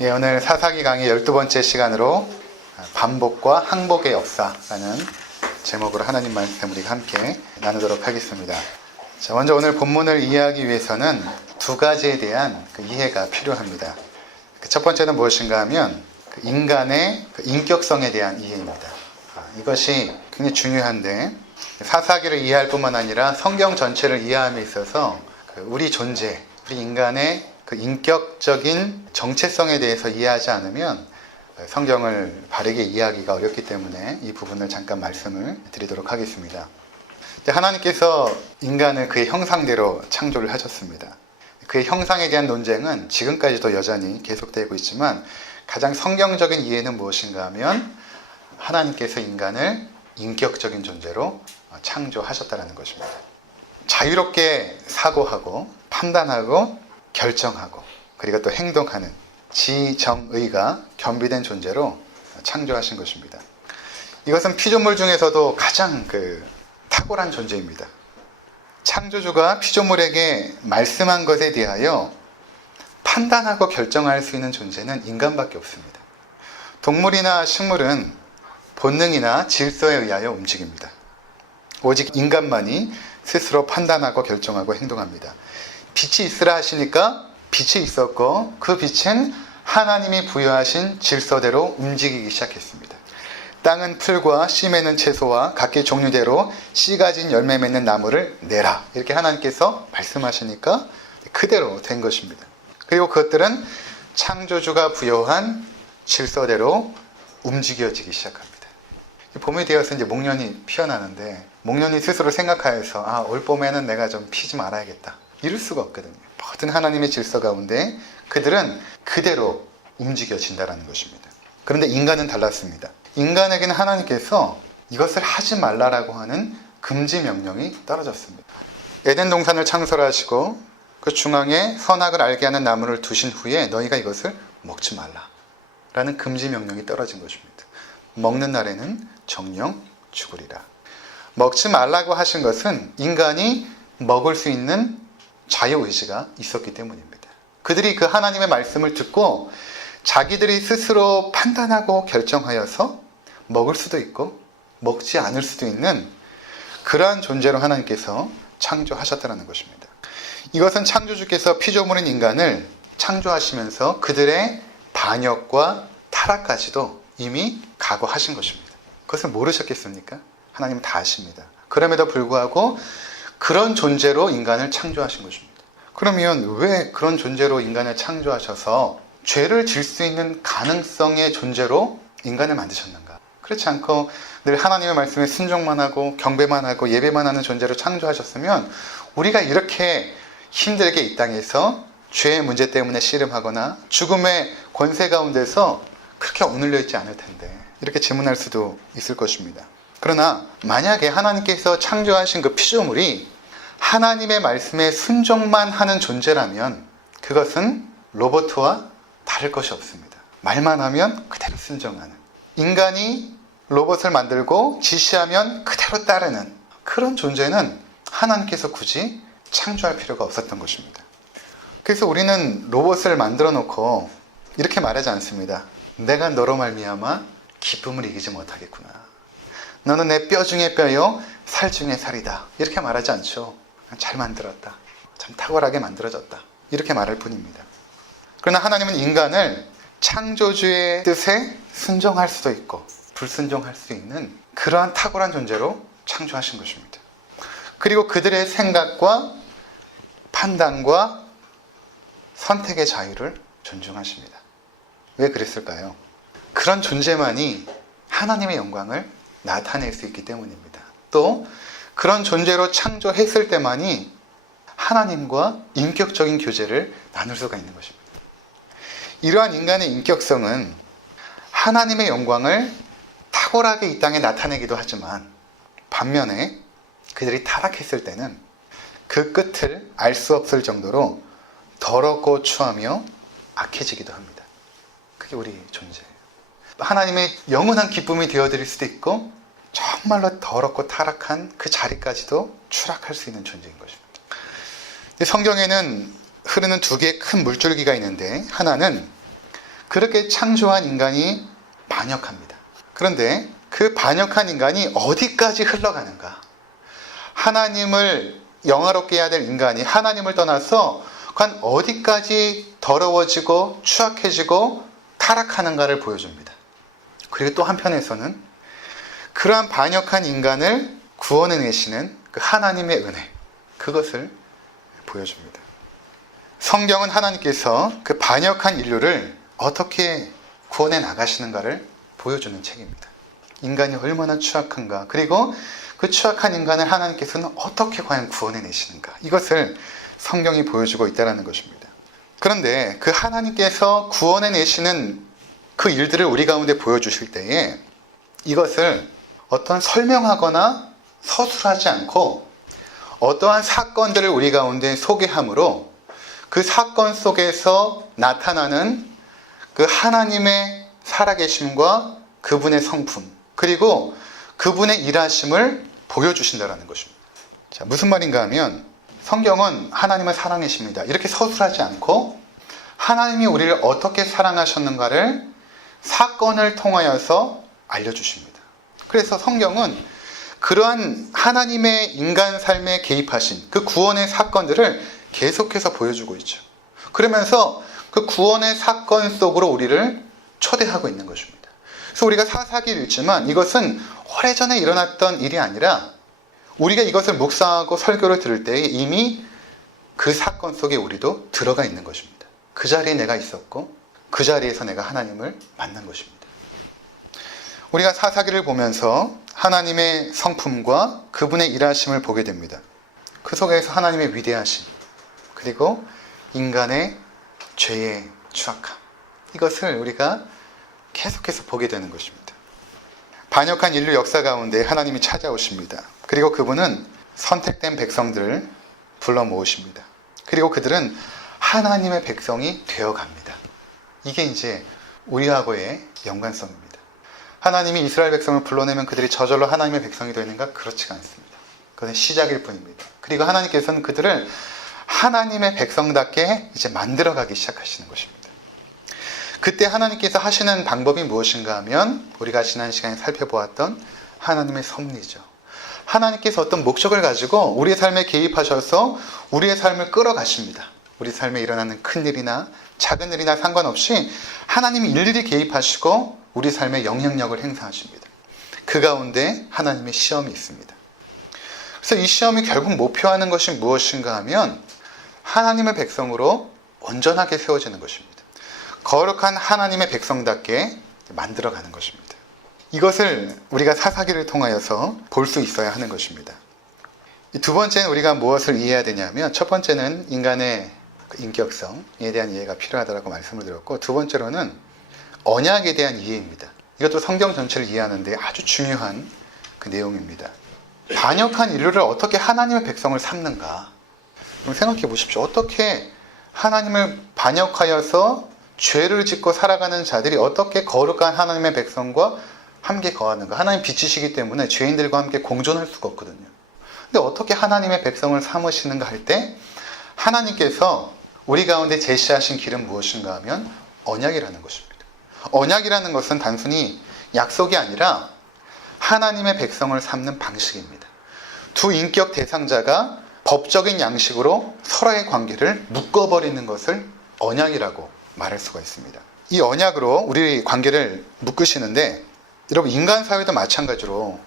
예, 오늘 사사기 강의 12번째 시간으로 반복과 항복의 역사라는 제목으로 하나님 말씀 우리가 함께 나누도록 하겠습니다. 자, 먼저 오늘 본문을 이해하기 위해서는 두 가지에 대한 이해가 필요합니다. 첫 번째는 무엇인가 하면 인간의 인격성에 대한 이해입니다. 이것이 굉장히 중요한데 사사기를 이해할 뿐만 아니라 성경 전체를 이해함에 있어서 우리 존재, 우리 인간의 인격적인 정체성에 대해서 이해하지 않으면 성경을 바르게 이해하기가 어렵기 때문에 이 부분을 잠깐 말씀을 드리도록 하겠습니다. 하나님께서 인간을 그의 형상대로 창조를 하셨습니다. 그의 형상에 대한 논쟁은 지금까지도 여전히 계속되고 있지만 가장 성경적인 이해는 무엇인가 하면 하나님께서 인간을 인격적인 존재로 창조하셨다는 것입니다. 자유롭게 사고하고 판단하고 결정하고 그리고 또 행동하는 지정의가 겸비된 존재로 창조하신 것입니다. 이것은 피조물 중에서도 가장 탁월한 존재입니다. 창조주가 피조물에게 말씀한 것에 대하여 판단하고 결정할 수 있는 존재는 인간밖에 없습니다. 동물이나 식물은 본능이나 질서에 의하여 움직입니다. 오직 인간만이 스스로 판단하고 결정하고 행동합니다. 빛이 있으라 하시니까 빛이 있었고 그 빛은 하나님이 부여하신 질서대로 움직이기 시작했습니다. 땅은 풀과 씨 맺는 채소와 각기 종류대로 씨 가진 열매 맺는 나무를 내라. 이렇게 하나님께서 말씀하시니까 그대로 된 것입니다. 그리고 그것들은 창조주가 부여한 질서대로 움직여지기 시작합니다. 봄이 되어서 이제 목련이 피어나는데 목련이 스스로 생각하여서 올 봄에는 내가 좀 피지 말아야겠다. 이럴 수가 없거든요. 모든 하나님의 질서 가운데 그들은 그대로 움직여진다는 것입니다. 그런데 인간은 달랐습니다. 인간에게는 하나님께서 이것을 하지 말라라고 하는 금지 명령이 떨어졌습니다. 에덴 동산을 창설하시고 그 중앙에 선악을 알게 하는 나무를 두신 후에 너희가 이것을 먹지 말라라는 금지 명령이 떨어진 것입니다. 먹는 날에는 정령 죽으리라. 먹지 말라고 하신 것은 인간이 먹을 수 있는 자유의지가 있었기 때문입니다. 그들이 그 하나님의 말씀을 듣고 자기들이 스스로 판단하고 결정하여서 먹을 수도 있고 먹지 않을 수도 있는 그러한 존재로 하나님께서 창조하셨다는 것입니다. 이것은 창조주께서 피조물인 인간을 창조하시면서 그들의 반역과 타락까지도 이미 각오하신 것입니다. 그것을 모르셨겠습니까? 하나님은 다 아십니다. 그럼에도 불구하고 그런 존재로 인간을 창조하신 것입니다. 그러면 왜 그런 존재로 인간을 창조하셔서 죄를 질 수 있는 가능성의 존재로 인간을 만드셨는가? 그렇지 않고 늘 하나님의 말씀에 순종만 하고 경배만 하고 예배만 하는 존재로 창조하셨으면 우리가 이렇게 힘들게 이 땅에서 죄의 문제 때문에 씨름하거나 죽음의 권세 가운데서 그렇게 억눌려 있지 않을 텐데 이렇게 질문할 수도 있을 것입니다. 그러나 만약에 하나님께서 창조하신 그 피조물이 하나님의 말씀에 순종만 하는 존재라면 그것은 로봇과 다를 것이 없습니다. 말만 하면 그대로 순종하는, 인간이 로봇을 만들고 지시하면 그대로 따르는 그런 존재는 하나님께서 굳이 창조할 필요가 없었던 것입니다. 그래서 우리는 로봇을 만들어 놓고 이렇게 말하지 않습니다. 내가 너로 말미암아 기쁨을 이기지 못하겠구나. 너는 내 뼈 중에 뼈요 살 중에 살이다. 이렇게 말하지 않죠. 잘 만들었다. 참 탁월하게 만들어졌다. 이렇게 말할 뿐입니다. 그러나 하나님은 인간을 창조주의 뜻에 순종할 수도 있고 불순종할 수 있는 그러한 탁월한 존재로 창조하신 것입니다. 그리고 그들의 생각과 판단과 선택의 자유를 존중하십니다. 왜 그랬을까요? 그런 존재만이 하나님의 영광을 나타낼 수 있기 때문입니다. 또 그런 존재로 창조했을 때만이 하나님과 인격적인 교제를 나눌 수가 있는 것입니다. 이러한 인간의 인격성은 하나님의 영광을 탁월하게 이 땅에 나타내기도 하지만 반면에 그들이 타락했을 때는 그 끝을 알 수 없을 정도로 더럽고 추하며 악해지기도 합니다. 그게 우리 존재예요. 하나님의 영원한 기쁨이 되어드릴 수도 있고 정말로 더럽고 타락한 그 자리까지도 추락할 수 있는 존재인 것입니다. 성경에는 흐르는 두 개의 큰 물줄기가 있는데 하나는 그렇게 창조한 인간이 반역합니다. 그런데 그 반역한 인간이 어디까지 흘러가는가? 하나님을 영화롭게 해야 될 인간이 하나님을 떠나서 과연 어디까지 더러워지고 추악해지고 타락하는가를 보여줍니다. 그리고 또 한편에서는 그러한 반역한 인간을 구원해내시는 그 하나님의 은혜, 그것을 보여줍니다. 성경은 하나님께서 그 반역한 인류를 어떻게 구원해 나가시는가를 보여주는 책입니다. 인간이 얼마나 추악한가, 그리고 그 추악한 인간을 하나님께서는 어떻게 과연 구원해 내시는가, 이것을 성경이 보여주고 있다는 것입니다. 그런데 그 하나님께서 구원해 내시는 그 일들을 우리 가운데 보여주실 때에 이것을 어떤 설명하거나 서술하지 않고 어떠한 사건들을 우리 가운데 소개함으로 그 사건 속에서 나타나는 그 하나님의 살아계심과 그분의 성품, 그리고 그분의 일하심을 보여주신다는 것입니다. 자, 무슨 말인가 하면 성경은 하나님을 사랑하십니다, 이렇게 서술하지 않고 하나님이 우리를 어떻게 사랑하셨는가를 사건을 통하여서 알려주십니다. 그래서 성경은 그러한 하나님의 인간 삶에 개입하신 그 구원의 사건들을 계속해서 보여주고 있죠. 그러면서 그 구원의 사건 속으로 우리를 초대하고 있는 것입니다. 그래서 우리가 사사기를 읽지만 이것은 오래전에 일어났던 일이 아니라 우리가 이것을 묵상하고 설교를 들을 때에 이미 그 사건 속에 우리도 들어가 있는 것입니다. 그 자리에 내가 있었고 그 자리에서 내가 하나님을 만난 것입니다. 우리가 사사기를 보면서 하나님의 성품과 그분의 일하심을 보게 됩니다. 그 속에서 하나님의 위대하심, 그리고 인간의 죄의 추악함, 이것을 우리가 계속해서 보게 되는 것입니다. 반역한 인류 역사 가운데 하나님이 찾아오십니다. 그리고 그분은 선택된 백성들을 불러 모으십니다. 그리고 그들은 하나님의 백성이 되어갑니다. 이게 이제 우리하고의 연관성입니다. 하나님이 이스라엘 백성을 불러내면 그들이 저절로 하나님의 백성이 되는가? 그렇지가 않습니다. 그것은 시작일 뿐입니다. 그리고 하나님께서는 그들을 하나님의 백성답게 이제 만들어가기 시작하시는 것입니다. 그때 하나님께서 하시는 방법이 무엇인가 하면 우리가 지난 시간에 살펴보았던 하나님의 섭리죠. 하나님께서 어떤 목적을 가지고 우리의 삶에 개입하셔서 우리의 삶을 끌어가십니다. 우리 삶에 일어나는 큰 일이나 작은 일이나 상관없이 하나님이 일일이 개입하시고 우리 삶에 영향력을 행사하십니다. 그 가운데 하나님의 시험이 있습니다. 그래서 이 시험이 결국 목표하는 것이 무엇인가 하면 하나님의 백성으로 온전하게 세워지는 것입니다. 거룩한 하나님의 백성답게 만들어가는 것입니다. 이것을 우리가 사사기를 통하여서 볼 수 있어야 하는 것입니다. 두 번째는 우리가 무엇을 이해해야 되냐면, 첫 번째는 인간의 인격성에 대한 이해가 필요하다고 말씀을 드렸고, 두 번째로는 언약에 대한 이해입니다. 이것도 성경 전체를 이해하는 데 아주 중요한 그 내용입니다. 반역한 인류를 어떻게 하나님의 백성을 삼는가? 그럼 생각해 보십시오. 어떻게 하나님을 반역하여서 죄를 짓고 살아가는 자들이 어떻게 거룩한 하나님의 백성과 함께 거하는가? 하나님 빛이시기 때문에 죄인들과 함께 공존할 수가 없거든요. 근데 어떻게 하나님의 백성을 삼으시는가 할 때 하나님께서 우리 가운데 제시하신 길은 무엇인가 하면 언약이라는 것입니다. 언약이라는 것은 단순히 약속이 아니라 하나님의 백성을 삼는 방식입니다. 두 인격 대상자가 법적인 양식으로 서로의 관계를 묶어버리는 것을 언약이라고 말할 수가 있습니다. 이 언약으로 우리 관계를 묶으시는데, 여러분 인간 사회도 마찬가지로,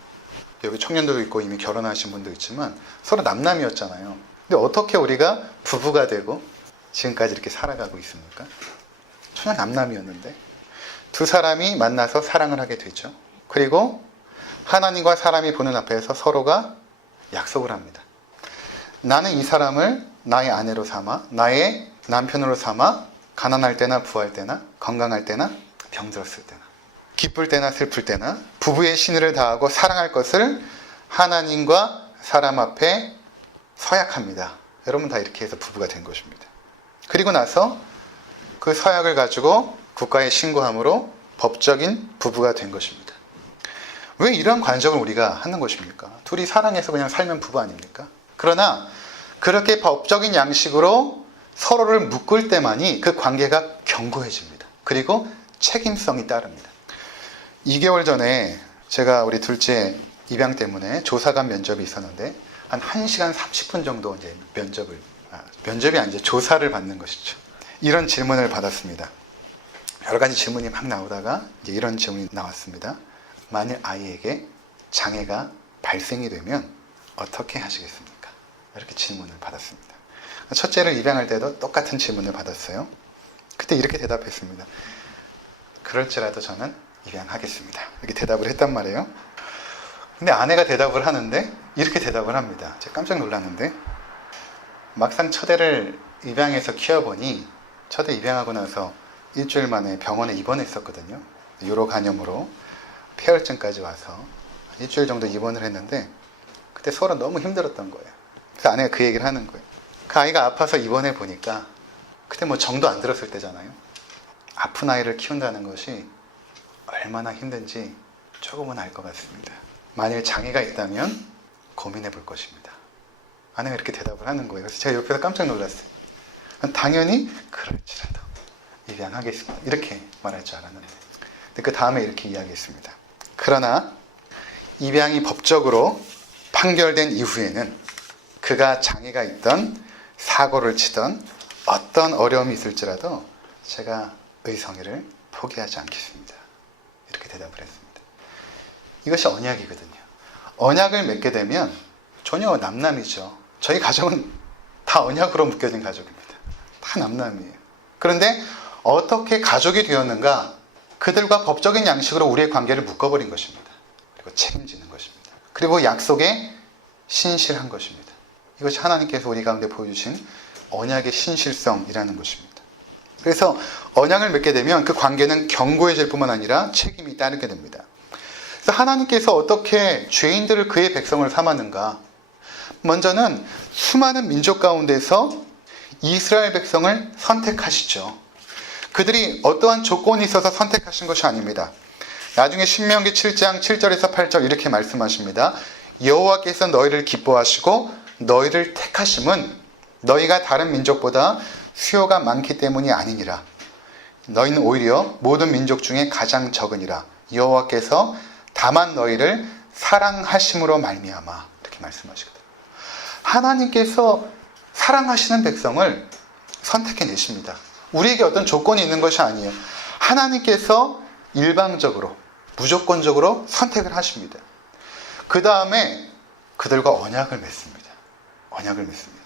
여기 청년들도 있고 이미 결혼하신 분도 있지만 서로 남남이었잖아요. 근데 어떻게 우리가 부부가 되고 지금까지 이렇게 살아가고 있습니까? 전혀 남남이었는데 두 사람이 만나서 사랑을 하게 되죠. 그리고 하나님과 사람이 보는 앞에서 서로가 약속을 합니다. 나는 이 사람을 나의 아내로 삼아, 나의 남편으로 삼아, 가난할 때나 부할 때나, 건강할 때나, 병들었을 때나, 기쁠 때나 슬플 때나 부부의 신의를 다하고 사랑할 것을 하나님과 사람 앞에 서약합니다. 여러분 다 이렇게 해서 부부가 된 것입니다. 그리고 나서 그 서약을 가지고 국가에 신고함으로 법적인 부부가 된 것입니다. 왜 이러한 관정을 우리가 하는 것입니까? 둘이 사랑해서 그냥 살면 부부 아닙니까? 그러나 그렇게 법적인 양식으로 서로를 묶을 때만이 그 관계가 견고해집니다. 그리고 책임성이 따릅니다. 2개월 전에 제가 우리 둘째 입양 때문에 조사관 면접이 있었는데 한 1시간 30분 정도 이제 면접이 아니죠. 조사를 받는 것이죠. 이런 질문을 받았습니다. 여러 가지 질문이 막 나오다가 이제 이런 질문이 나왔습니다. 만일 아이에게 장애가 발생이 되면 어떻게 하시겠습니까? 이렇게 질문을 받았습니다. 첫째를 입양할 때도 똑같은 질문을 받았어요. 그때 이렇게 대답했습니다. 그럴지라도 저는 입양하겠습니다. 이렇게 대답을 했단 말이에요. 근데 아내가 대답을 하는데 이렇게 대답을 합니다. 제가 깜짝 놀랐는데 막상 첫애를 입양해서 키워보니 첫애 입양하고 나서 일주일 만에 병원에 입원했었거든요. 유로 간염으로 폐혈증까지 와서 일주일 정도 입원을 했는데 그때 서로 너무 힘들었던 거예요. 그래서 아내가 그 얘기를 하는 거예요. 그 아이가 아파서 입원해 보니까 그때 뭐 정도 안 들었을 때잖아요. 아픈 아이를 키운다는 것이 얼마나 힘든지 조금은 알 것 같습니다. 만일 장애가 있다면 고민해 볼 것입니다. 아내가 이렇게 대답을 하는 거예요. 그래서 제가 옆에서 깜짝 놀랐어요. 당연히 그럴지라도 입양하겠습니다. 이렇게 말할 줄 알았는데 근데 그 다음에 이렇게 이야기했습니다. 그러나 입양이 법적으로 판결된 이후에는 그가 장애가 있던 사고를 치던 어떤 어려움이 있을지라도 제가 의성이를 포기하지 않겠습니다. 이렇게 대답을 했습니다. 이것이 언약이거든요. 언약을 맺게 되면 전혀 남남이죠. 저희 가정은 다 언약으로 묶여진 가족입니다. 다 남남이에요. 그런데 어떻게 가족이 되었는가? 그들과 법적인 양식으로 우리의 관계를 묶어버린 것입니다. 그리고 책임지는 것입니다. 그리고 약속에 신실한 것입니다. 이것이 하나님께서 우리 가운데 보여주신 언약의 신실성이라는 것입니다. 그래서 언약을 맺게 되면 그 관계는 견고해질 뿐만 아니라 책임이 따르게 됩니다. 그래서 하나님께서 어떻게 죄인들을 그의 백성을 삼았는가? 먼저는 수많은 민족 가운데서 이스라엘 백성을 선택하시죠. 그들이 어떠한 조건이 있어서 선택하신 것이 아닙니다. 나중에 신명기 7장 7절에서 8절 이렇게 말씀하십니다. 여호와께서 너희를 기뻐하시고 너희를 택하심은 너희가 다른 민족보다 수요가 많기 때문이 아니니라. 너희는 오히려 모든 민족 중에 가장 적으니라. 여호와께서 다만 너희를 사랑하심으로 말미암아. 이렇게 말씀하시거든요. 하나님께서 사랑하시는 백성을 선택해내십니다. 우리에게 어떤 조건이 있는 것이 아니에요. 하나님께서 일방적으로 무조건적으로 선택을 하십니다. 그 다음에 그들과 언약을 맺습니다. 언약을 맺습니다.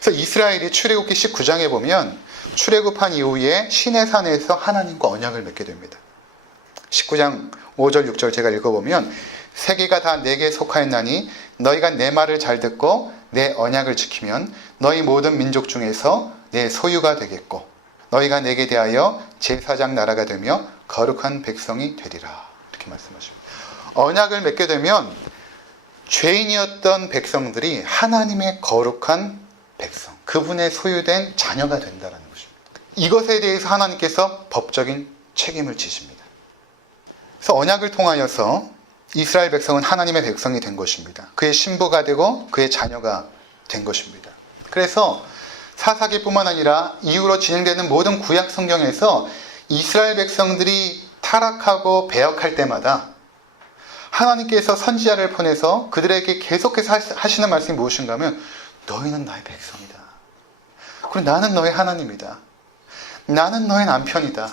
그래서 이스라엘이 출애굽기 19장에 보면 출애굽한 이후에 시내산에서 하나님과 언약을 맺게 됩니다. 19장 5절 6절 제가 읽어보면 세계가 다 내게 속하였나니 너희가 내 말을 잘 듣고 내 언약을 지키면 너희 모든 민족 중에서 내 소유가 되겠고 너희가 내게 대하여 제사장 나라가 되며 거룩한 백성이 되리라. 이렇게 말씀하십니다. 언약을 맺게 되면 죄인이었던 백성들이 하나님의 거룩한 백성, 그분의 소유된 자녀가 된다는 것입니다. 이것에 대해서 하나님께서 법적인 책임을 지십니다. 그래서 언약을 통하여서 이스라엘 백성은 하나님의 백성이 된 것입니다. 그의 신부가 되고 그의 자녀가 된 것입니다. 그래서 사사기뿐만 아니라 이후로 진행되는 모든 구약 성경에서 이스라엘 백성들이 타락하고 배역할 때마다 하나님께서 선지자를 보내서 그들에게 계속해서 하시는 말씀이 무엇인가 하면 너희는 나의 백성이다. 그리고 나는 너의 하나님이다. 나는 너의 남편이다.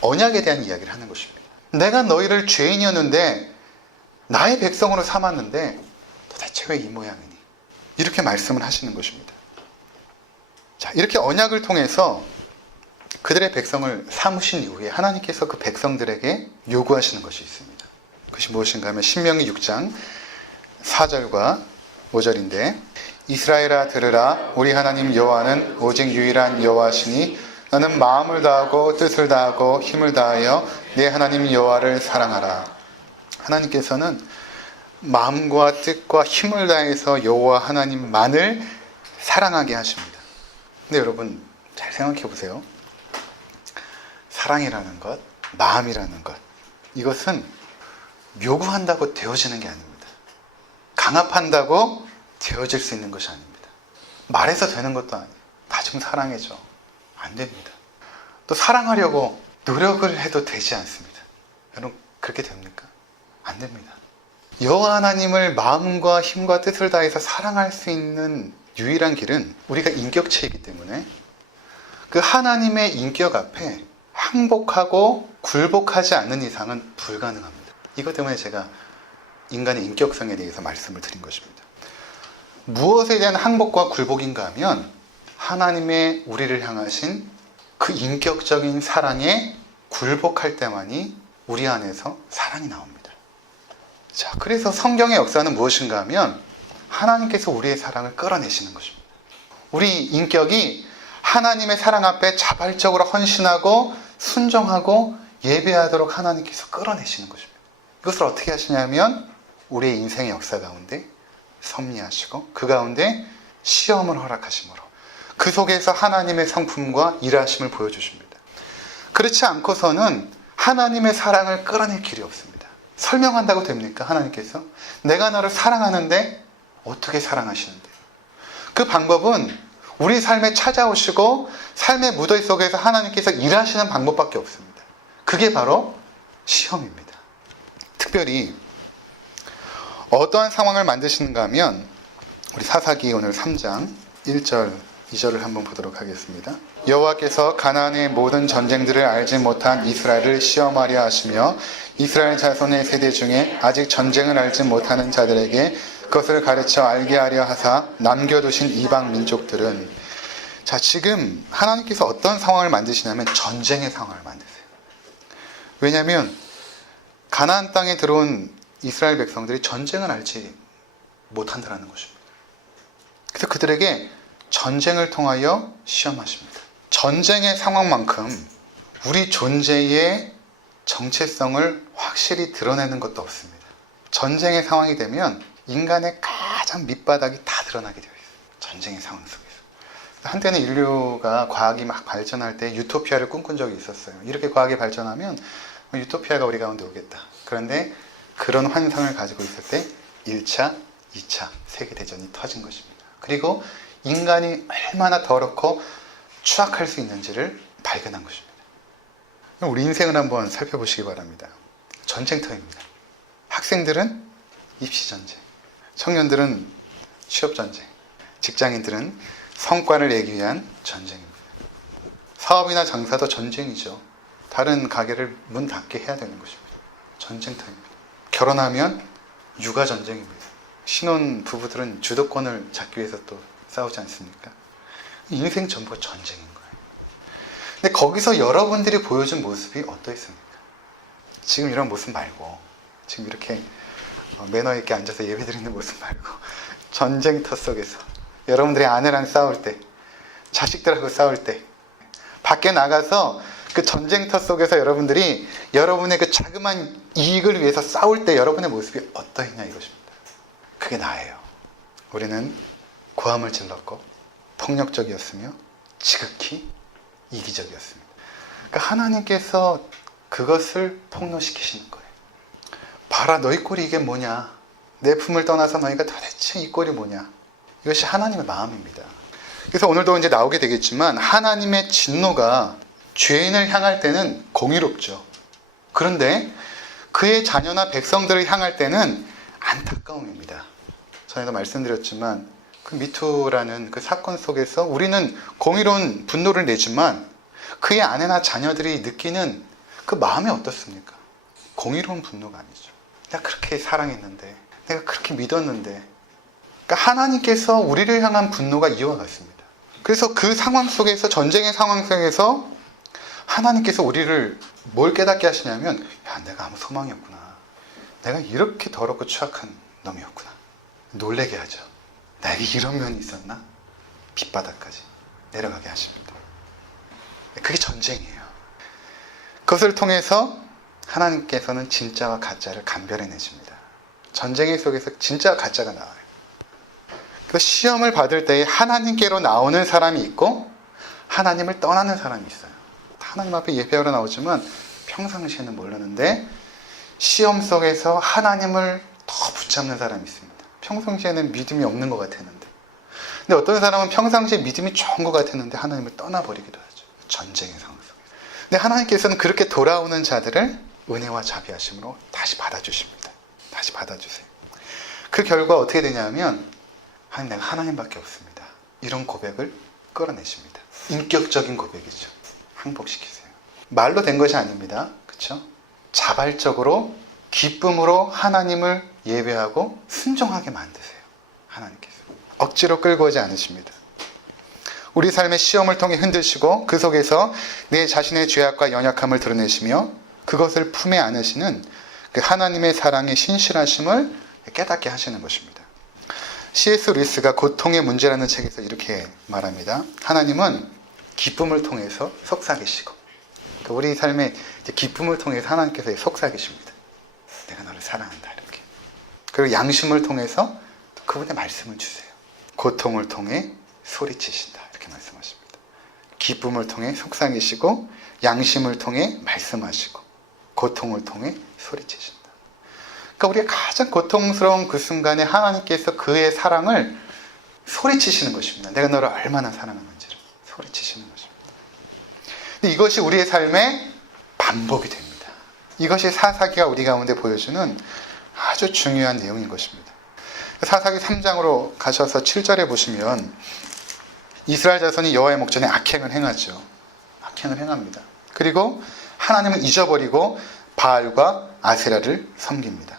언약에 대한 이야기를 하는 것입니다. 내가 너희를 죄인이었는데 나의 백성으로 삼았는데 도대체 왜 이 모양이니? 이렇게 말씀을 하시는 것입니다. 자, 이렇게 언약을 통해서 그들의 백성을 삼으신 이후에 하나님께서 그 백성들에게 요구하시는 것이 있습니다. 그것이 무엇인가 하면 신명기 6장 4절과 5절인데 이스라엘아 들으라 우리 하나님 여호와는 오직 유일한 여호와시니 너는 마음을 다하고 뜻을 다하고 힘을 다하여 내 하나님 여호와를 사랑하라. 하나님께서는 마음과 뜻과 힘을 다해서 여호와 하나님만을 사랑하게 하십니다. 근데 여러분 잘 생각해 보세요. 사랑이라는 것, 마음이라는 것, 이것은 요구한다고 되어지는 게 아닙니다. 강압한다고 되어질 수 있는 것이 아닙니다. 말해서 되는 것도 아니에요. 나 좀 사랑해줘. 안 됩니다. 또 사랑하려고 노력을 해도 되지 않습니다. 여러분 그렇게 됩니까? 안 됩니다. 여호와 하나님을 마음과 힘과 뜻을 다해서 사랑할 수 있는 유일한 길은 우리가 인격체이기 때문에 그 하나님의 인격 앞에 항복하고 굴복하지 않는 이상은 불가능합니다. 이것 때문에 제가 인간의 인격성에 대해서 말씀을 드린 것입니다. 무엇에 대한 항복과 굴복인가 하면 하나님의 우리를 향하신 그 인격적인 사랑에 굴복할 때만이 우리 안에서 사랑이 나옵니다. 자, 그래서 성경의 역사는 무엇인가 하면 하나님께서 우리의 사랑을 끌어내시는 것입니다. 우리 인격이 하나님의 사랑 앞에 자발적으로 헌신하고 순종하고 예배하도록 하나님께서 끌어내시는 것입니다. 이것을 어떻게 하시냐면 우리의 인생의 역사 가운데 섭리하시고 그 가운데 시험을 허락하심으로 그 속에서 하나님의 성품과 일하심을 보여주십니다. 그렇지 않고서는 하나님의 사랑을 끌어낼 길이 없습니다. 설명한다고 됩니까? 하나님께서 내가 너를 사랑하는데 어떻게 사랑하시는데? 그 방법은 우리 삶에 찾아오시고 삶의 무더위 속에서 하나님께서 일하시는 방법밖에 없습니다. 그게 바로 시험입니다. 특별히 어떠한 상황을 만드시는가 하면 우리 사사기 오늘 3장 1절 2절을 한번 보도록 하겠습니다. 여호와께서 가나안의 모든 전쟁들을 알지 못한 이스라엘을 시험하려 하시며 이스라엘 자손의 세대 중에 아직 전쟁을 알지 못하는 자들에게 그것을 가르쳐 알게 하려 하사 남겨두신 이방 민족들은, 자, 지금 하나님께서 어떤 상황을 만드시냐면 전쟁의 상황을 만드세요. 왜냐하면 가나안 땅에 들어온 이스라엘 백성들이 전쟁을 알지 못한다는 것입니다. 그래서 그들에게 전쟁을 통하여 시험하십니다. 전쟁의 상황만큼 우리 존재의 정체성을 확실히 드러내는 것도 없습니다. 전쟁의 상황이 되면 인간의 가장 밑바닥이 다 드러나게 되어 있어요. 전쟁의 상황 속에서. 한때는 인류가 과학이 막 발전할 때 유토피아를 꿈꾼 적이 있었어요. 이렇게 과학이 발전하면 유토피아가 우리 가운데 오겠다. 그런데 그런 환상을 가지고 있을 때 1차, 2차 세계대전이 터진 것입니다. 그리고 인간이 얼마나 더럽고 추악할 수 있는지를 발견한 것입니다. 우리 인생을 한번 살펴보시기 바랍니다. 전쟁터입니다. 학생들은 입시전쟁, 청년들은 취업전쟁, 직장인들은 성과를 내기 위한 전쟁입니다. 사업이나 장사도 전쟁이죠. 다른 가게를 문 닫게 해야 되는 것입니다. 전쟁터입니다. 결혼하면 육아전쟁입니다. 신혼 부부들은 주도권을 잡기 위해서 또 싸우지 않습니까? 인생 전부가 전쟁인 거예요. 근데 거기서 여러분들이 보여준 모습이 어떠했습니까? 지금 이런 모습 말고, 지금 이렇게 매너 있게 앉아서 예배드리는 모습 말고, 전쟁터 속에서 여러분들이 아내랑 싸울 때, 자식들하고 싸울 때, 밖에 나가서 그 전쟁터 속에서 여러분들이 여러분의 그 자그마한 이익을 위해서 싸울 때 여러분의 모습이 어떠했냐 이것입니다. 그게 나예요. 우리는 고함을 질렀고 폭력적이었으며 지극히 이기적이었습니다. 그러니까 하나님께서 그것을 폭로시키시는 거예요. 봐라, 너희 꼴이 이게 뭐냐? 내 품을 떠나서 너희가 도대체 이 꼴이 뭐냐? 이것이 하나님의 마음입니다. 그래서 오늘도 이제 나오게 되겠지만 하나님의 진노가 죄인을 향할 때는 공의롭죠. 그런데 그의 자녀나 백성들을 향할 때는 안타까움입니다. 전에도 말씀드렸지만 그 미투라는 그 사건 속에서 우리는 공의로운 분노를 내지만 그의 아내나 자녀들이 느끼는 그 마음이 어떻습니까? 공의로운 분노가 아니죠. 내가 그렇게 사랑했는데, 내가 그렇게 믿었는데. 그러니까 하나님께서 우리를 향한 분노가 이와 같습니다. 그래서 그 상황 속에서, 전쟁의 상황 속에서 하나님께서 우리를 뭘 깨닫게 하시냐면, 야, 내가 아무 소망이 없구나. 내가 이렇게 더럽고 추악한 놈이었구나. 놀래게 하죠. 나에게 이런 면이 있었나? 밑바닥까지 내려가게 하십니다. 그게 전쟁이에요. 그것을 통해서 하나님께서는 진짜와 가짜를 감별해내십니다. 전쟁의 속에서 진짜와 가짜가 나와요. 그 시험을 받을 때에 하나님께로 나오는 사람이 있고 하나님을 떠나는 사람이 있어요. 하나님 앞에 예배하러 나오지만 평상시에는 모르는데 시험 속에서 하나님을 더 붙잡는 사람이 있습니다. 평상시에는 믿음이 없는 것 같았는데, 근데 어떤 사람은 평상시에 믿음이 좋은 것 같았는데 하나님을 떠나버리기도 하죠. 전쟁의 상황 속에서. 근데 하나님께서는 그렇게 돌아오는 자들을 은혜와 자비하심으로 다시 받아주십니다. 다시 받아주세요. 그 결과 어떻게 되냐면 하나님, 내가 하나님밖에 없습니다. 이런 고백을 끌어내십니다. 인격적인 고백이죠. 항복시키세요. 말로 된 것이 아닙니다. 그렇죠? 자발적으로 기쁨으로 하나님을 예배하고 순종하게 만드세요. 하나님께서 억지로 끌고 오지 않으십니다. 우리 삶의 시험을 통해 흔드시고 그 속에서 내 자신의 죄악과 연약함을 드러내시며 그것을 품에 안으시는 그 하나님의 사랑의 신실하심을 깨닫게 하시는 것입니다. C.S. 루이스가 고통의 문제라는 책에서 이렇게 말합니다. 하나님은 기쁨을 통해서 속삭이시고, 그러니까 우리 삶의 기쁨을 통해서 하나님께서 속삭이십니다. 내가 너를 사랑한다, 이렇게. 그리고 양심을 통해서 그분의 말씀을 주세요. 고통을 통해 소리치신다, 이렇게 말씀하십니다. 기쁨을 통해 속삭이시고, 양심을 통해 말씀하시고, 고통을 통해 소리치신다. 그러니까 우리가 가장 고통스러운 그 순간에 하나님께서 그의 사랑을 소리치시는 것입니다. 내가 너를 얼마나 사랑하는지를 소리치시는 것입니다. 근데 이것이 우리의 삶에 반복이 됩니다. 이것이 사사기가 우리 가운데 보여주는 아주 중요한 내용인 것입니다. 사사기 3장으로 가셔서 7절에 보시면 이스라엘 자손이 여호와의 목전에 악행을 행하죠. 악행을 행합니다. 그리고 하나님을 잊어버리고 바알과 아세라를 섬깁니다.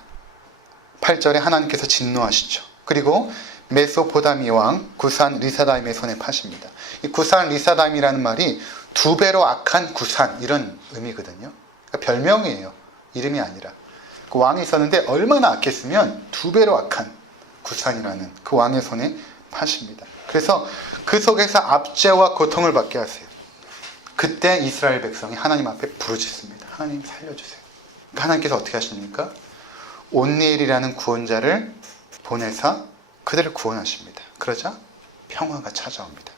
8절에 하나님께서 진노하시죠. 그리고 메소포다미 왕 구산 리사다임의 손에 파십니다. 이 구산 리사다임이라는 말이 두 배로 악한 구산, 이런 의미거든요. 그러니까 별명이에요. 이름이 아니라. 그 왕이 있었는데 얼마나 악했으면 두 배로 악한 구산이라는 그 왕의 손에 파십니다. 그래서 그 속에서 압제와 고통을 받게 하세요. 그때 이스라엘 백성이 하나님 앞에 부르짖습니다. 하나님 살려주세요. 하나님께서 어떻게 하십니까? 온니엘이라는 구원자를 보내사 그들을 구원하십니다. 그러자 평화가 찾아옵니다.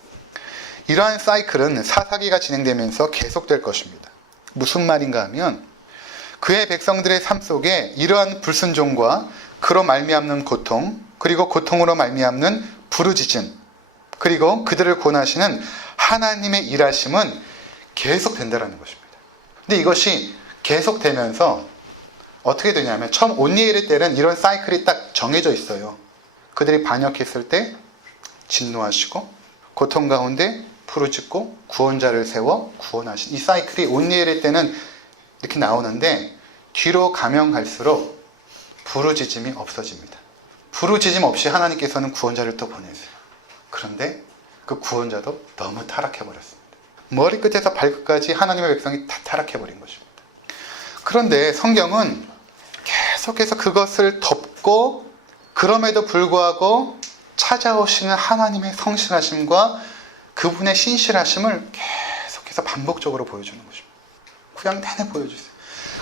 이러한 사이클은 사사기가 진행되면서 계속될 것입니다. 무슨 말인가 하면 그의 백성들의 삶 속에 이러한 불순종과 그로 말미암는 고통, 그리고 고통으로 말미암는 부르짖음, 그리고 그들을 구원하시는 하나님의 일하심은 계속된다는 것입니다. 근데 이것이 계속되면서 어떻게 되냐면 처음 온니엘의 때는 이런 사이클이 딱 정해져 있어요. 그들이 반역했을 때 진노하시고 고통 가운데 부르짖고 구원자를 세워 구원하신 이 사이클이 온니엘의 때는 이렇게 나오는데 뒤로 가면 갈수록 부르짖음이 없어집니다. 부르짖음 없이 하나님께서는 구원자를 또 보내세요. 그런데 그 구원자도 너무 타락해버렸습니다. 머리끝에서 발끝까지 하나님의 백성이 다 타락해버린 것입니다. 그런데 성경은 계속해서 그것을 덮고 그럼에도 불구하고 찾아오시는 하나님의 성실하심과 그분의 신실하심을 계속해서 반복적으로 보여주는 것입니다. 그냥 내내 보여주세요.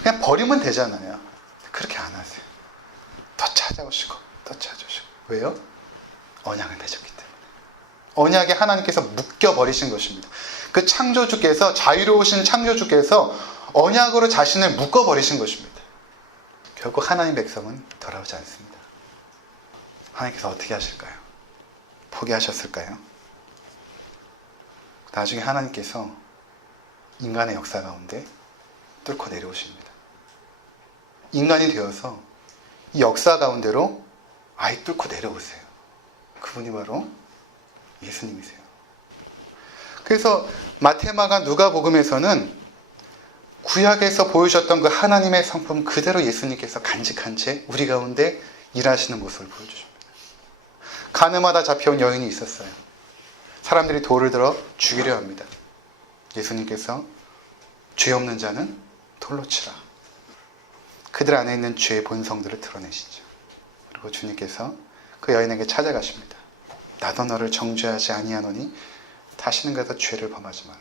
그냥 버리면 되잖아요. 그렇게 안 하세요. 더 찾아오시고 더 찾아오시고. 왜요? 언약을 맺었기 때문에. 언약에 하나님께서 묶여버리신 것입니다. 그 창조주께서, 자유로우신 창조주께서 언약으로 자신을 묶어버리신 것입니다. 결국 하나님 백성은 돌아오지 않습니다. 하나님께서 어떻게 하실까요? 포기하셨을까요? 나중에 하나님께서 인간의 역사 가운데 뚫고 내려오십니다. 인간이 되어서 이 역사 가운데로 아예 뚫고 내려오세요. 그분이 바로 예수님이세요. 그래서 마태마가 누가복음에서는 구약에서 보여주셨던 그 하나님의 성품 그대로 예수님께서 간직한 채 우리 가운데 일하시는 모습을 보여주십니다. 가늠하다 잡혀온 여인이 있었어요. 사람들이 돌을 들어 죽이려 합니다. 예수님께서 죄 없는 자는 돌로 치라. 그들 안에 있는 죄의 본성들을 드러내시죠. 그리고 주님께서 그 여인에게 찾아가십니다. 나도 너를 정죄하지 아니하노니 다시는 가서 죄를 범하지 말라.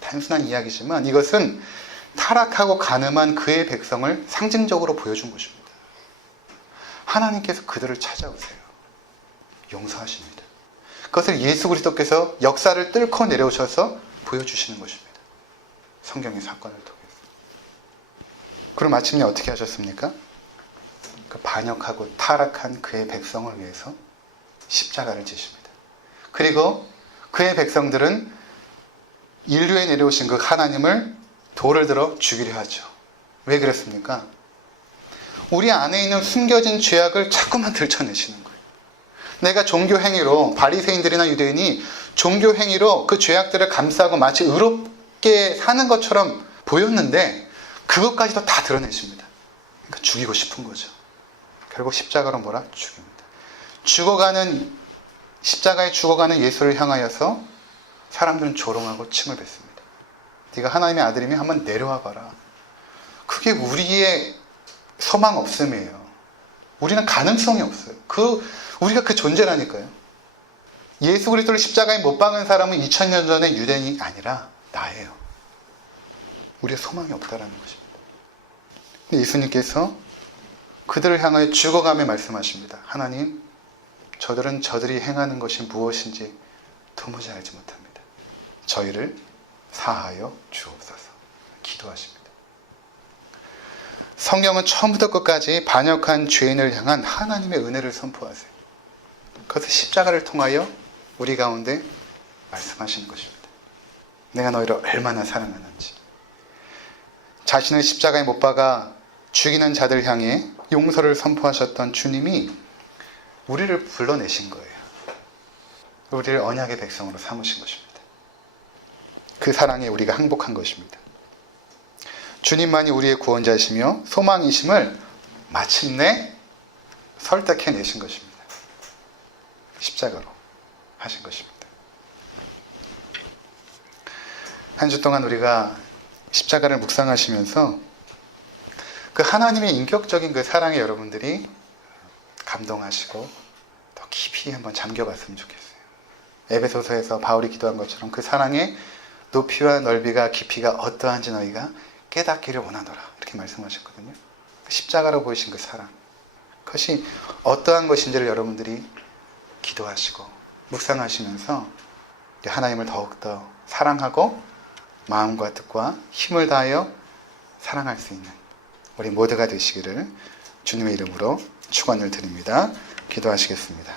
단순한 이야기지만 이것은 타락하고 간음한 그의 백성을 상징적으로 보여준 것입니다. 하나님께서 그들을 찾아오세요. 용서하십니다. 그것을 예수 그리스도께서 역사를 뚫고 내려오셔서 보여주시는 것입니다. 성경의 사건을 통해서. 그럼 마침내 어떻게 하셨습니까? 그 반역하고 타락한 그의 백성을 위해서 십자가를 지십니다. 그리고 그의 백성들은 인류에 내려오신 그 하나님을 돌을 들어 죽이려 하죠. 왜 그랬습니까? 우리 안에 있는 숨겨진 죄악을 자꾸만 들춰내시는 거예요. 내가 종교 행위로, 바리새인들이나 유대인이 종교 행위로 그 죄악들을 감싸고 마치 의롭게 사는 것처럼 보였는데 그것까지도 다 드러내십니다. 그러니까 죽이고 싶은 거죠. 결국 십자가로 뭐라? 죽입니다. 십자가에 죽어가는 예수를 향하여서 사람들은 조롱하고 침을 뱉습니다. 네가 하나님의 아들이면 한번 내려와 봐라. 그게 우리의 소망 없음이에요. 우리는 가능성이 없어요. 우리가 그 존재라니까요. 예수 그리스도를 십자가에 못 박은 사람은 2000년 전의 유대인이 아니라 나예요. 우리의 소망이 없다라는 것입니다. 근데 예수님께서 그들을 향하여 죽어가며 말씀하십니다. 하나님, 저들이 행하는 것이 무엇인지 도무지 알지 못합니다. 저희를 사하여 주옵소서. 기도하십니다. 성경은 처음부터 끝까지 반역한 죄인을 향한 하나님의 은혜를 선포하세요. 그것을 십자가를 통하여 우리 가운데 말씀하시는 것입니다. 내가 너희를 얼마나 사랑하는지. 자신을 십자가에 못 박아 죽이는 자들 향해 용서를 선포하셨던 주님이 우리를 불러내신 거예요. 우리를 언약의 백성으로 삼으신 것입니다. 그 사랑에 우리가 항복한 것입니다. 주님만이 우리의 구원자이시며 소망이심을 마침내 설득해내신 것입니다. 십자가로 하신 것입니다. 한 주 동안 우리가 십자가를 묵상하시면서 그 하나님의 인격적인 그 사랑에 여러분들이 감동하시고 더 깊이 한번 잠겨봤으면 좋겠어요. 에베소서에서 바울이 기도한 것처럼 그 사랑의 높이와 넓이가 깊이가 어떠한지 너희가 깨닫기를 원하노라 이렇게 말씀하셨거든요. 십자가로 보이신 그 사랑, 그것이 어떠한 것인지를 여러분들이 기도하시고 묵상하시면서 하나님을 더욱더 사랑하고 마음과 뜻과 힘을 다하여 사랑할 수 있는 우리 모두가 되시기를 주님의 이름으로 축원을 드립니다. 기도하시겠습니다.